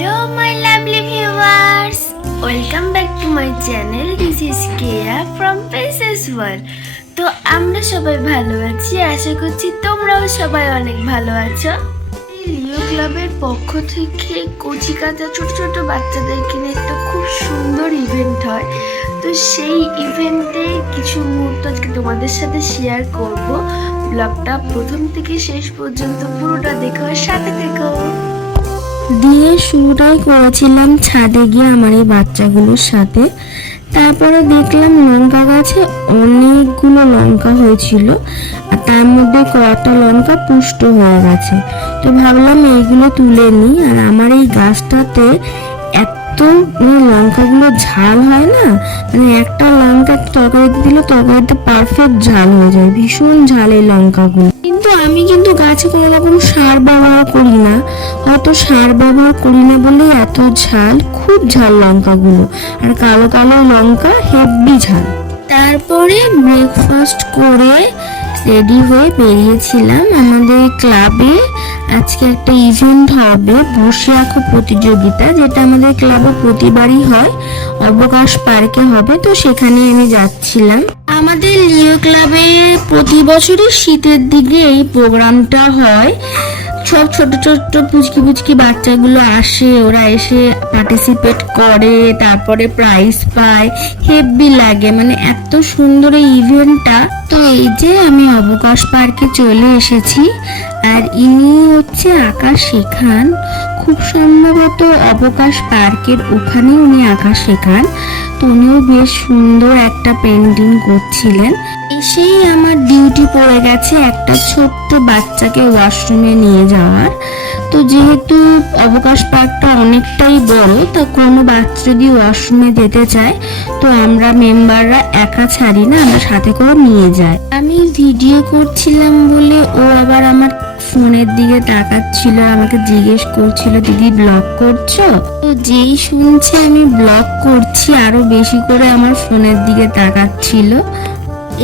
Hello, my lovely viewers. Welcome back to my channel this is Keya from pieces world তো আমরা সবাই ভালো আছি। আশা করছি তোমরাও সবাই অনেক ভালো আছো। লিও ক্লাবের পক্ষ থেকে কচি কাঁচা ছোট ছোট বাচ্চাদেরকে নিয়ে একটা খুব সুন্দর ইভেন্ট হয়। তো সেই ইভেন্টে কিছু মুহূর্ত আজকে তোমাদের সাথে শেয়ার করব। ব্লগটা প্রথম থেকে শেষ পর্যন্ত পুরোটা দেখো সাথে থেকো। দিয়ে শুরুটাই করেছিলাম ছাদে গিয়ে আমার এই বাচ্চাগুলোর সাথে। তারপরে দেখলাম লঙ্কা গাছে অনেকগুলো লঙ্কা হয়েছিল, আর তার মধ্যে কয়েকটা লঙ্কা পুষ্ট হয়ে গেছে। তো ভাবলাম এইগুলো তুলে নিই, আর আমার এই গাছটাতে এত মানে লঙ্কাগুলো ঝাল হয় না মানে একটা লঙ্কা তরকারিতে দিলে তরকারিতে পারফেক্ট ঝাল হয়ে যায়, ভীষণ ঝাল এই লঙ্কাগুলো। আমি কিন্তু গাছে কোনো রকম সার ব্যবহার করি না। অত সার ব্যবহার করি না বলে এত ঝাল, খুব ঝাল লঙ্কাগুলো। আর কালো কালো লঙ্কা, হেভি ঝাল। তারপরে ব্রেকফাস্ট করে রেডি হয়ে বেরিয়েছিলাম আমাদের ক্লাবে আজকে একটা ইভেন্ট হবে, বসে আঁকো প্রতিযোগিতা, যেটা আমাদের ক্লাবে প্রতিবারই হয়। অবকাশ পার্কে হবে, তো সেখানে আমি যাচ্ছিলাম। আমাদের লিও ক্লাবে প্রতি বছরই শীতের দিকে এই প্রোগ্রামটা হয়। সব ছোট ছোট পুচকি পুচকি বাচ্চাগুলো আসে, ওরা এসে পার্টিসিপেট করে, তারপরে প্রাইজ পায়। হেভি লাগে মানে এত সুন্দর এই ইভেন্টটা তো এই যে আমি অবকাশ পার্কে চলে এসেছি, আর ইনি হচ্ছে আঁকা শেখান। খুব সম্ভবত অবকাশ পার্কের ওখানে উনি আঁকা শেখান। উনিও বেশ সুন্দর একটা পেন্টিং করছিলেন। এসেই আমার ডিউটি পড়ে গেছে একটা ছোট্ট বাচ্চাকে ওয়াশরুমে নিয়ে যাওয়ার। তো যেহেতু অবকাশ পার্কটা অনেকটাই বড়, তা কোনো বাচ্চা যদি ওয়াশরুমে যেতে চায়, তো আমরা মেম্বাররা একা ছাড়ি না আমরা সাথে করে নিয়ে যাই। আমি ভিডিও করছিলাম বলে ও আবার আমার ফোনের দিকে তাকাচ্ছিল, আমাকে জিজ্ঞেস করছিল, দিদি ব্লগ করছ? তো যেই শুনছে, আমি ব্লগ করছি, আরও বেশি করে আমার ফোনের দিকে তাকাচ্ছিল।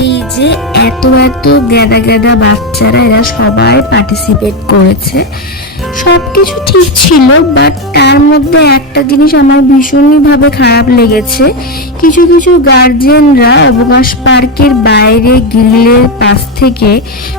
এই যে এত এত গ্যাদা গ্যাদা বাচ্চারা, এরা সবাই পার্টিসিপেট করেছে। সব কিছু ঠিক ছিল বাট তার মধ্যে একটা জিনিস আমার ভীষণইভাবে খারাপ লেগেছে। কিছু কিছু গার্জেনরা অবকাশ পার্কের বাইরে গ্রিলের পাশ থেকে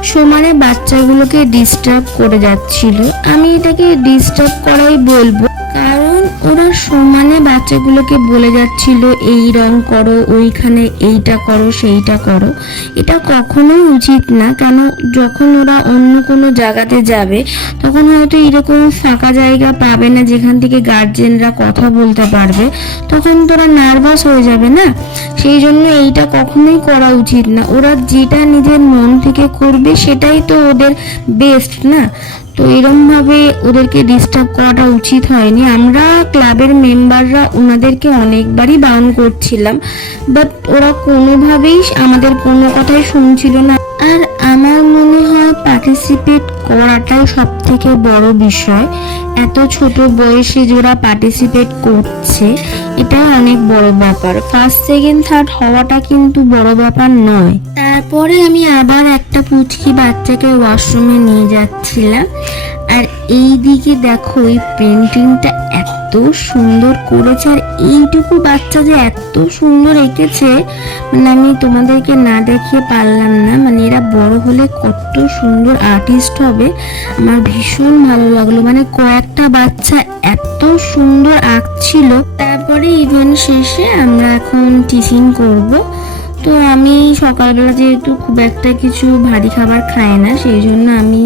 সমানে বাচ্চাগুলোকে ডিস্টার্ব করে যাচ্ছিল। আমি এটাকে ডিস্টার্ব করাই বলব, কারণ ওরা সমানে বাচ্চাগুলোকে বলে যাচ্ছিল, এই রং করো, ওইখানে এইটা করো, সেইটা করো। এটা কখনোই উচিত না, কেন যখন ওরা অন্য কোনো জায়গাতে যাবে, তখন হয়তো এরকম ফাঁকা জায়গা পাবে না যেখান থেকে গার্জেনরা কথা বলতে পারবে। তখন তোরা নার্ভাস হয়ে যাবে না? সেই জন্য এইটা কখনোই করা উচিত না। ওরা যেটা নিজের মন থেকে করবে, সেটাই তো ওদের বেস্ট না? তো এরম ভাবে ওদেরকে ডিস্টার্ব করাটা উচিত হয়নি। আমরা ক্লাবের মেম্বাররা ওনাদেরকে অনেকবারই বারণ করছিলাম বাট ওরা কোনোভাবেই আমাদের কোনো কথাই শুনছিল না। আর আমার মনে হয় পার্টিসিপেট করাটাই সব থেকে বড় বিষয়। এত ছোট বয়সে যারা পার্টিসিপেট করছে এটা অনেক বড় ব্যাপার। ফার্স্ট সেকেন্ড থার্ড হওয়াটা কিন্তু বড় ব্যাপার নয়। তারপরে আমি আবার একটা পুচকি বাচ্চাকে ওয়াশরুমে নিয়ে যাচ্ছিলাম। আর এই দিকে দেখো, এই পেন্টিংটা এত সুন্দর করেছে আর এইটুকু বাচ্চা যে এত সুন্দর এঁকেছে মানে আমি তোমাদেরকে না দেখিয়ে পারলাম না। মানে এরা বড় হলে কত সুন্দর আর্টিস্ট হবে। আমার ভীষণ ভালো লাগল। মানে কয়েকটা বাচ্চা এত সুন্দর আঁকছিল। তারপরে ইভেন্ট শেষে আমরা এখন টিফিন করব। তো আমি সকালবেলা যেহেতু খুব একটা কিছু ভারী খাবার খাই না, সেই জন্য আমি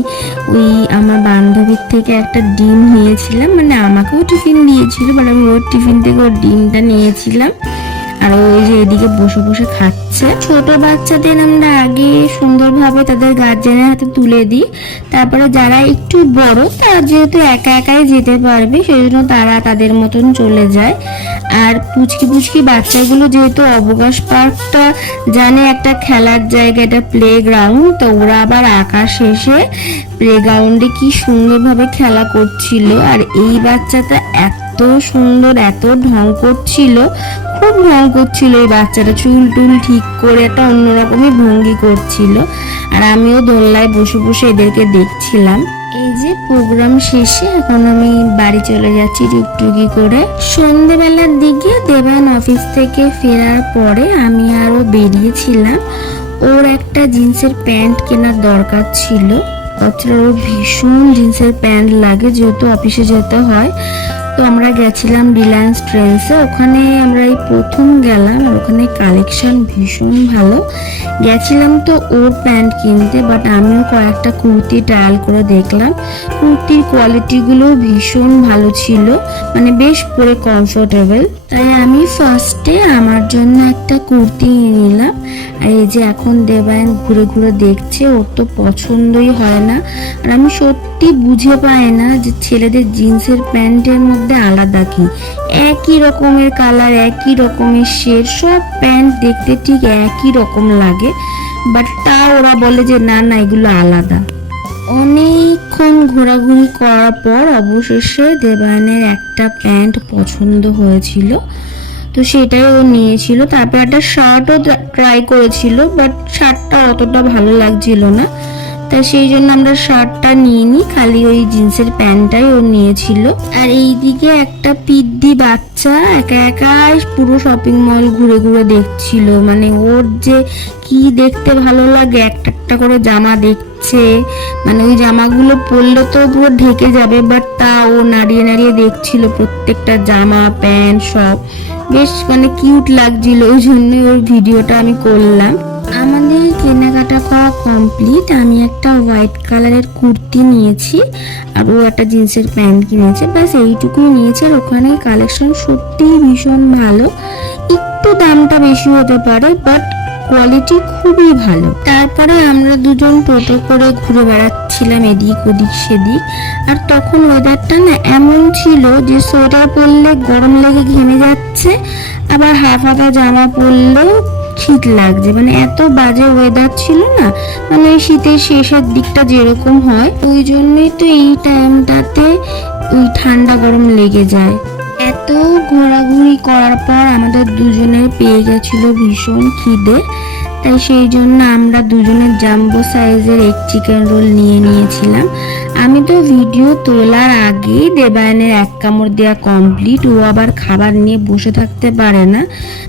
ওই আমার বান্ধবীর থেকে একটা ডিম নিয়েছিলাম। মানে আমাকেও টিফিন দিয়েছিল বাট আমি ওর টিফিন থেকে ওর ডিমটা নিয়েছিলাম। আর ওই যে এদিকে বসে বসে খাচ্ছে। ছোট বাচ্চাদের আমরা আগে সুন্দরভাবে তাদের গার্জেনের হাতে তুলে দিই। তারপরে যারা একটু বড়, তারা যেহেতু একা একাই যেতে পারবে সেই জন্য তারা তাদের মতন চলে যায়। আর পুচকি পুচকি বাচ্চাগুলো যেহেতু অবকাশ পার্কটা জানে একটা খেলার জায়গা এটা প্লে গ্রাউন্ড তো ওরা আবার আঁকা শেষে প্লে গ্রাউন্ডে কি সুন্দরভাবে খেলা করছিল। আর এই বাচ্চাটা এত সুন্দর, এত ঢং করছিল খুব ঢং করছিল এই বাচ্চাটা। চুল টুল ঠিক করে একটা অন্যরকমই ভঙ্গি করছিল। আর আমিও দোলনায় বসে বসে এদেরকে দেখছিলাম। এই যে প্রোগ্রাম শেষে এখন আমি বাড়ি চলে যাচ্ছি টুকটুকি করে। সন্ধেবেলার দিকে দেবান অফিস থেকে ফেরার পরে আমি আরও বেরিয়েছিলাম। ওর একটা জিন্সের প্যান্ট কেনার দরকার ছিল। তাছাড়া ওর ভীষণ জিন্সের প্যান্ট লাগে, যেহেতু অফিসে যেতে হয়। তো আমরা গেছিলাম রিলায়েন্স ট্রেন্ডসে ওখানে আমরা এই প্রথম গেলাম আর ওখানে কালেকশন ভীষণ ভালো। গেছিলাম তো ওর প্যান্ট কিনতে বাট আমিও কয়েকটা কুর্তি ট্রায়াল করে দেখলাম। কুর্তির কোয়ালিটিগুলো ভীষণ ভালো ছিল। মানে বেশ পরে কমফোর্টেবল তাই আমি ফার্স্টে আমার জন্য একটা কুর্তি নিলাম। আর এই যে এখন দেবায়ন ঘুরে ঘুরে দেখছে, ওর তো পছন্দই হয় না। আর আমি সত্যি বুঝে পাই না যে ছেলেদের জিন্সের প্যান্টের মধ্যে আলাদা কি। একই রকমের কালার একই রকমের শেড সব প্যান্ট দেখতে ঠিক একই রকম লাগে। বাট তা ওরা বলে যে, না না, এগুলো আলাদা। অনেকক্ষণ ঘোরাঘুরি করার পর অবশেষে দেবায়নের একটা প্যান্ট পছন্দ হয়েছিল। তো সেটাই ও নিয়েছিল। তারপর একটা শার্টও ট্রাই করেছিল, বাট শার্টটা অতটা ভালো লাগছিল না। তা সেই জন্য আমরা শার্টটা নিয়ে নিই খালি ওই জিন্সের প্যান্টটাই ও নিয়েছিল। আর এইদিকে একটা পিদ্দি বাচ্চা একা একা পুরো শপিং মল ঘুরে ঘুরে দেখছিল। মানে ওর যে কি দেখতে ভালো লাগে, একটা একটা করে জামা দেখছে মানে ওই জামাগুলো পরলে তো পুরো ঢেকে যাবে বাট তা ও নাড়িয়ে নাড়িয়ে দেখছিল প্রত্যেকটা জামা, প্যান্ট সব। বেশ মানে কিউট লাগছিল, ওই জন্যই ওর ভিডিওটা আমি করলাম। আমাদের কেনাকাটা করা কমপ্লিট আমি একটা হোয়াইট কালারের কুর্তি নিয়েছি, আর ও একটা জিন্সের প্যান্ট কিনেছে। ব্যাস, এইটুকুই নিয়েছে, আর ওখানে কালেকশন সত্যিই ভীষণ ভালো। একটু দামটা বেশি হতে পারে বাট কোয়ালিটি খুবই ভালো। তারপরে আমরা দুজন টোটো করে ঘুরে বেড়াচ্ছিলাম এদিক ওদিক সেদিক। আর তখন ওয়েদারটা না এমন ছিল যে সোয়েটার পরলে গরম লেগে ঘেমে যাচ্ছে, আবার হাফ হাতা জামা পরলেও শীত লাগছে। মানে এত বাজে ওয়েদার ছিল না মানে শীতের শেষের দিকটা যেরকম হয়, ওই জন্যই তো এই টাইমটাতে ওই ঠান্ডা গরম লেগে যায়। এত ঘোরাঘুরি করার পর আমাদের দুজনের পেয়ে গেছিল ভীষণ খিদে। তাই সেই জন্য আমরা দুজনের জাম্বো সাইজের এক চিকেন রোল নিয়ে নিয়েছিলাম। আমি তো ভিডিও তোলার আগেই দেবায়নের এক কামড় দেওয়া কমপ্লিট ও আবার খাবার নিয়ে বসে থাকতে পারে না।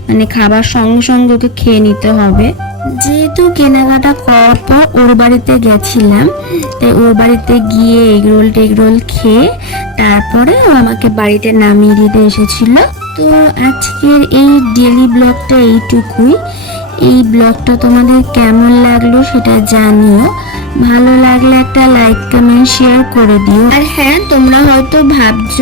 মানে খাবার সঙ্গে সঙ্গে ওকে খেয়ে নিতে হবে। যেহেতু কেনাকাটা করার পর ওর বাড়িতে গেছিলাম, তাই ওর বাড়িতে গিয়ে এগরোল টেগরোল খেয়ে তারপরে ও আমাকে বাড়িতে নামিয়ে দিতে এসেছিল। তো আজকের এই ডেলি ব্লগটা এইটুকুই। এই ব্লগটা তোমাদের কেমন লাগল সেটা জানিও। ভালো লাগলে একটা লাইক কমেন্ট শেয়ার করে দিও। আর হ্যাঁ তোমরা হয়তো ভাবছ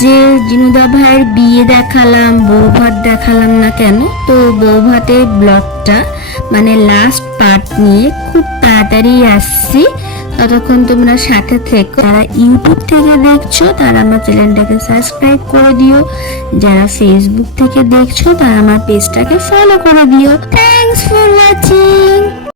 যে জিনুদা ভাইয়ের বিয়ে দেখালাম, বউ ভাত দেখালাম না কেন? তো বউ ভাতের ব্লগটা মানে লাস্ট পার্ট নিয়ে খুব তাড়াতাড়ি আসছি। ততক্ষণ তোমরা সাথে থেকো। যারা ইউটিউব থেকে দেখছ, তারা আমার চ্যানেলটাকে সাবস্ক্রাইব করে দিও। যারা ফেসবুক থেকে দেখছ, তারা আমার পেজটাকে ফলো করে দিও। Thanks for watching